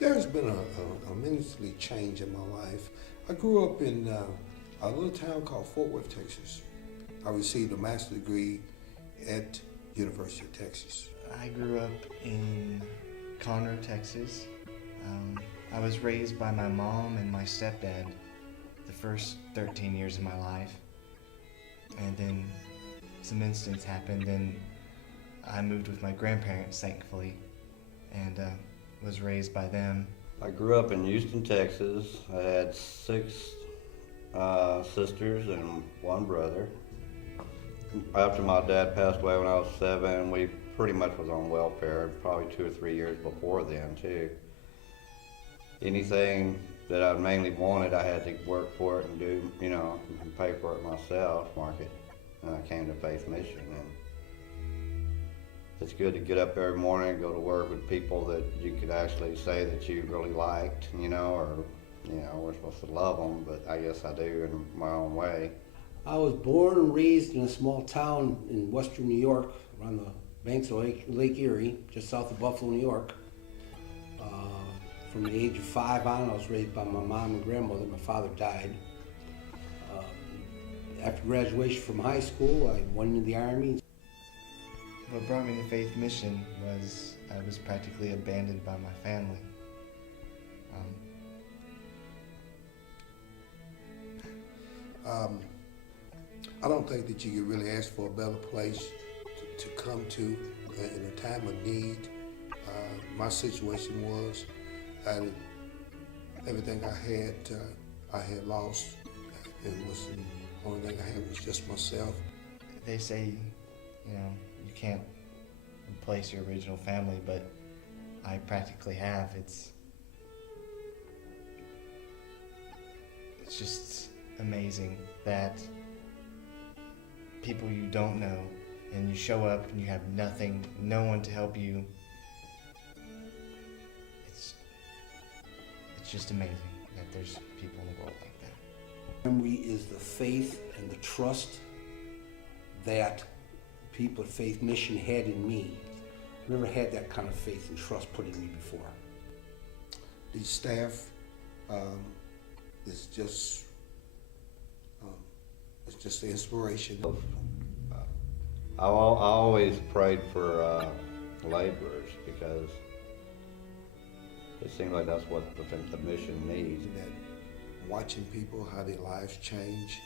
There's been a immensely change in my life. I grew up in a little town called Fort Worth, Texas. I received a master's degree at University of Texas. I grew up in Conroe, Texas. I was raised by my mom and my stepdad the first 13 years of my life. And then some incidents happened and I moved with my grandparents, thankfully, and was raised by them. I grew up in Houston, Texas. I had six sisters and one brother. After my dad passed away when I was 7, we pretty much was on welfare, probably 2 or 3 years before then too. Anything that I mainly wanted, I had to work for it and do, and pay for it myself, market. And I came to Faith Mission, and it's good to get up every morning and go to work with people that you could actually say that you really liked, we're supposed to love them, but I guess I do in my own way. I was born and raised in a small town in western New York, around the banks of Lake Erie, just south of Buffalo, New York. From the age of 5 on, I was raised by my mom and grandmother. My father died. After graduation from high school, I went into the Army. What brought me to Faith Mission was I was practically abandoned by my family. I don't think that you could really ask for a better place to come to in a time of need. My situation was everything I had lost. It was the only thing I had was just myself. They say, you can't replace your original family, but I practically have. It's just amazing that people you don't know, and you show up and you have nothing, no one to help you. It's just amazing that there's people in the world like that. Memory is the faith and the trust that people at Faith Mission had in me. I've never had that kind of faith and trust put in me before. The staff is just it's just the inspiration. I always prayed for laborers because it seems like that's what the mission needs. That watching people, how their lives change.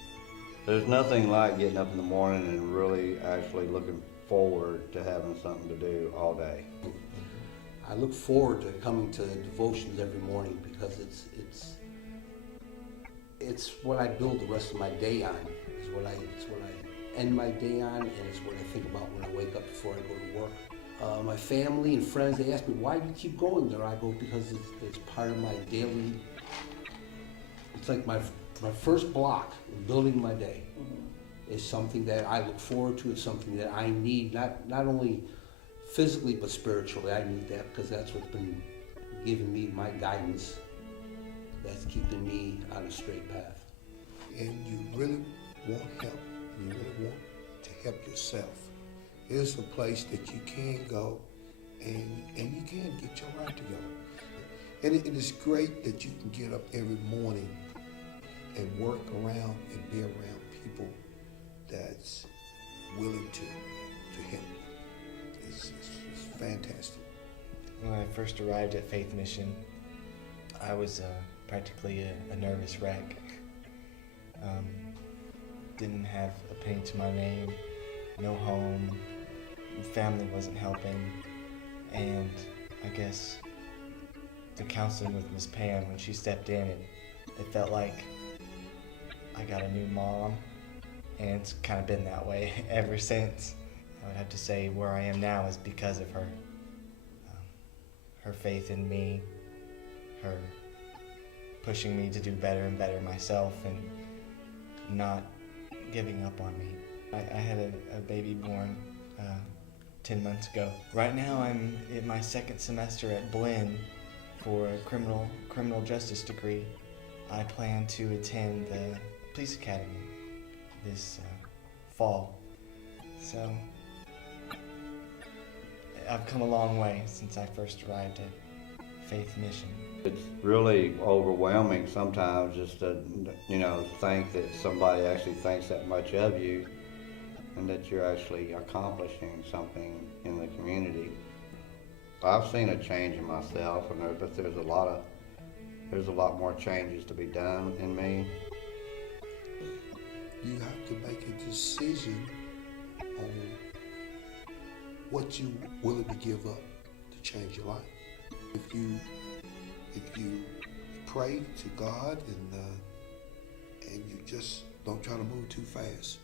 There's nothing like getting up in the morning and really actually looking forward to having something to do all day. I look forward to coming to devotions every morning because it's what I build the rest of my day on. It's what I end my day on, and it's what I think about when I wake up before I go to work. My family and friends, they ask me, why do you keep going there? I go, because it's part of my daily, it's like my first block in building my day is something that I look forward to. It's something that I need, not only physically but spiritually. I need that because that's what's been giving me my guidance. That's keeping me on a straight path. And you really want help. You really want to help yourself. It's a place that you can go and you can get your life together. And it is great that you can get up every morning and work around and be around people that's willing to help you. It's fantastic. When I first arrived at Faith Mission, I was practically a nervous wreck. Didn't have a penny to my name, no home, family wasn't helping, and I guess the counseling with Miss Pam, when she stepped in, it felt like I got a new mom, and it's kind of been that way ever since. I would have to say where I am now is because of her. Her faith in me, her pushing me to do better and better myself, and not giving up on me. I had a baby born 10 months ago. Right now I'm in my 2nd semester at Blinn for a criminal justice degree. I plan to attend the police academy this fall. So I've come a long way since I first arrived at Faith Mission. It's really overwhelming sometimes just to, think that somebody actually thinks that much of you and that you're actually accomplishing something in the community. I've seen a change in myself, but there's a lot more changes to be done in me. You have to make a decision on what you willing to give up to change your life. If you pray to God and you just don't try to move too fast,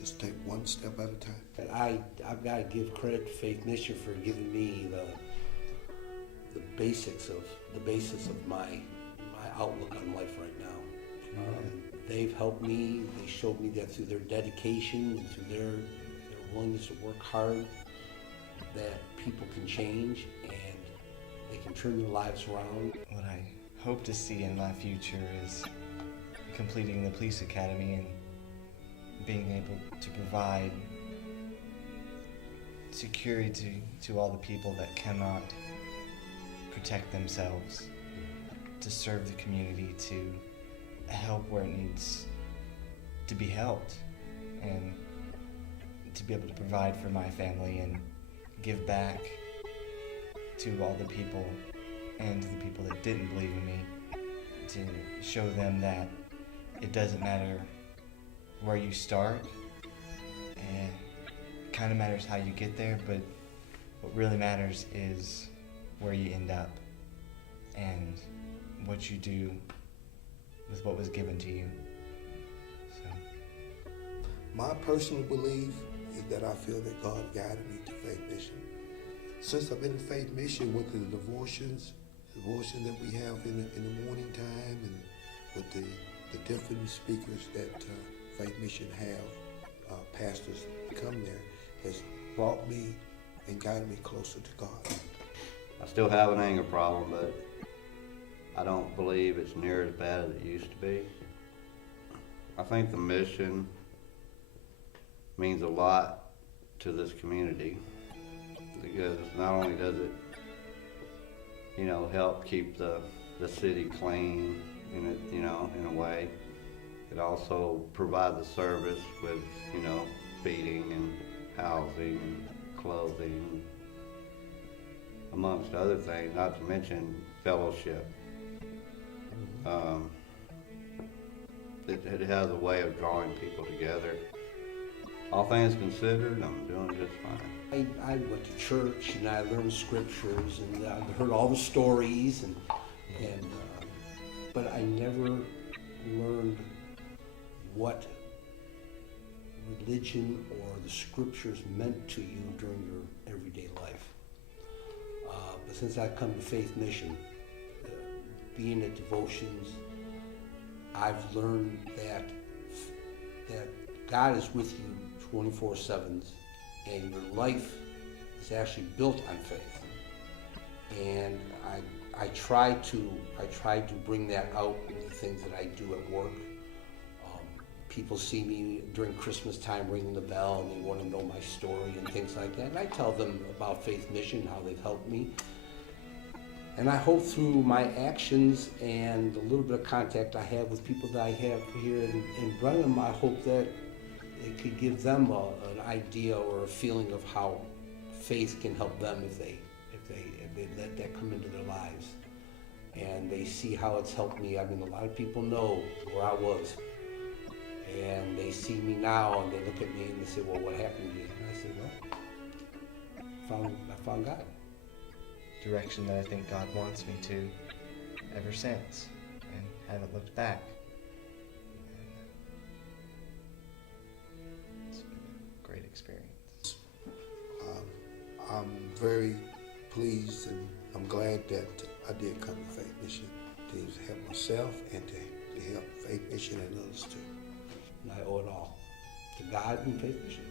just take one step at a time. And I've got to give credit to Faith Mission for giving me the basis of my outlook on life right now. They've helped me. They showed me that through their dedication and through their willingness to work hard, that people can change and they can turn their lives around. What I hope to see in my future is completing the police academy and being able to provide security to all the people that cannot protect themselves, to serve the community, to help where it needs to be helped, and to be able to provide for my family and give back to all the people and to the people that didn't believe in me, to show them that it doesn't matter where you start, and it kind of matters how you get there, but what really matters is where you end up and what you do with what was given to you. So, My personal belief is that I feel that God guided me to Faith Mission. Since I've been in Faith Mission, with the devotion that we have in the morning time, and with the different speakers that Faith Mission have, pastors come there, has brought me and guided me closer to God. I still have an anger problem, but I don't believe it's near as bad as it used to be. I think the mission means a lot to this community, because not only does it, help keep the city clean in a way, it also provides a service with, feeding and housing and clothing, amongst other things, not to mention fellowship. It has a way of drawing people together. All things considered, I'm doing just fine. I went to church and I learned scriptures and I heard all the stories but I never learned what religion or the scriptures meant to you during your everyday life. But since I've come to Faith Mission, being at devotions, I've learned that God is with you 24/7, and your life is actually built on faith. And I try to bring that out in the things that I do at work. People see me during Christmas time ringing the bell and they want to know my story and things like that. And I tell them about Faith Mission, how they've helped me. And I hope through my actions and a little bit of contact I have with people that I have here in Brenham, I hope that it could give them an idea or a feeling of how faith can help them if they let that come into their lives. And they see how it's helped me. I mean, a lot of people know where I was. And they see me now and they look at me and they say, well, what happened to you? And I said, well, I found God. direction that I think God wants me to ever since, and haven't looked back. And it's been a great experience. I'm very pleased and I'm glad that I did come to Faith Mission to help myself and to help Faith Mission and others too. And I owe it all to God and Faith Mission.